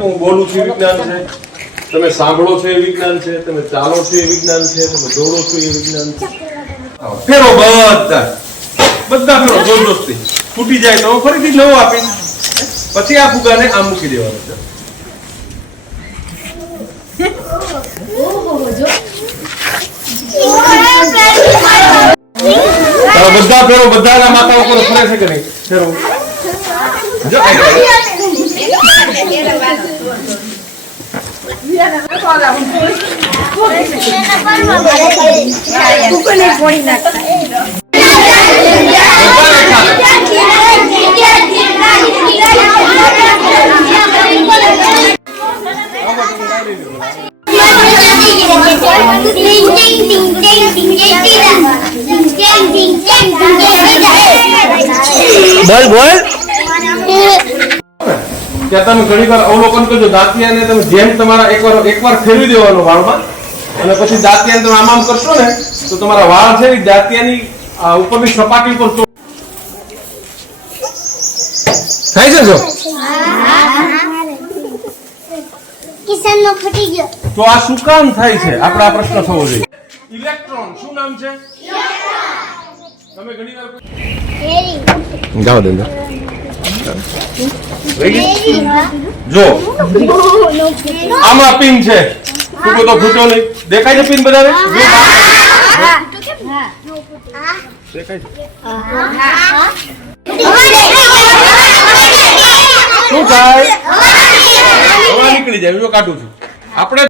હું બોલું છું વિજ્ઞાન છે, તમે સાંભળો છો એ વિજ્ઞાન છે, તમે ચાલો છો એ વિજ્ઞાન છે, તમે દોડો છો એ વિજ્ઞાન છે. ફેરો બધા ફેરો જોરજોરથી ફૂટી જાય તો ફરીથી નવો આપી પછી આ ફુગાને આમ મૂકી દેવાનો છે. બધા ફેરો બધાના માથા ઉપર ફરે છે કે નહીં? ફેરો જો બોલ બોલ કે તમે ઘણી વાર અવલોકન કરજો દાંતિયાને તમે જેમ તમારા એકવાર ફેરવી દેવાનો વાળમાં અને પછી દાંતિયાને તમે આમ કરશો ને તો તમારા વાળ છે એ દાંતિયાની ઉપરની સપાટી પર થાય છે. જો કિસનનો ફટી ગયો તો આ શું કામ થાય છે? આપણે આ પ્રશ્ન થવો જોઈએ. ઇલેક્ટ્રોન શું નામ છે? તમે ઘણી વાર ગાવ દે જો આમાં પિન છે, ફૂટો તો ફૂટો નહીં. દેખાય છે પિન બધાને? દેખાય છે? શું થાય? હવા નીકળી જાય. જો કાઢું છું આપણે